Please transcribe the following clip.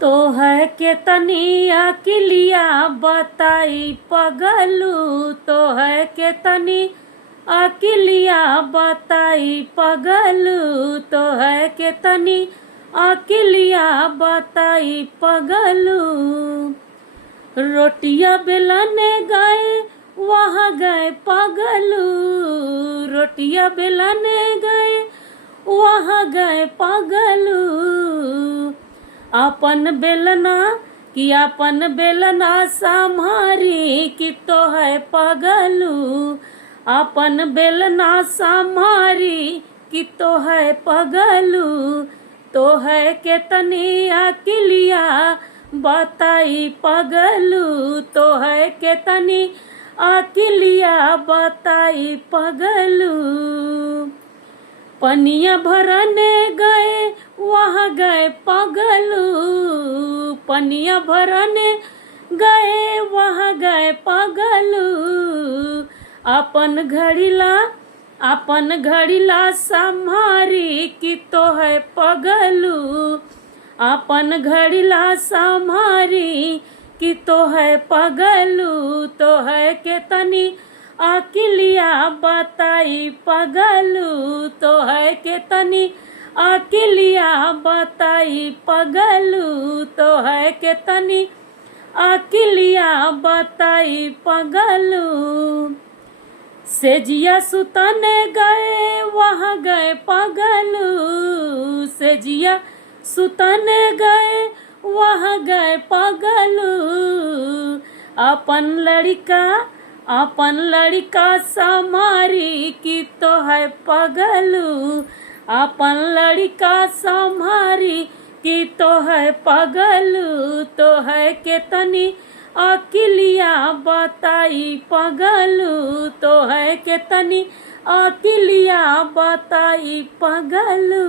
तो है के तनी अकिलिया बताई पगलू, तो है के तनी अकिलिया बताई पगलू, तो है के तनी अकिलिया बताई पगलू। रोटिया बेलने गए वहाँ गए पगलू, रोटिया बेलने गए वहाँ गए पगलू। अपन बेलना कि अपन बेलना संभारी कि तो है पगलू, अपन बेलना संभारी कि तो है पगलू। तो है के तनी अकिलिया बताई पगलू, तो है के तनी अकिलिया बताई पगलू। पनिया भरने गए वहाँ गए पगलू, पनिया भरने गए वहाँ गए पगलू। अपन घड़ीला संभारी कि तो है पगलू, अपन घड़ीला संभारी कि तो है पगलू। तो है के तनी अकिलिया बताई पगलू, तो है के तनी अकिलिया बताई पगलू, तो है के तनी अकिलिया बताई पगलू। सेजिया सुतने गए वहाँ गए पगलू, सेजिया सुतने गए वहाँ गए पगलू। अपन लड़का संभारी कि तो है पगलू, अपन लड़का संभारी कि तो है पगलू। तो है के तनी अकिलिया बताई पगलू, तो है के तनी अकिलिया बताई पगलू।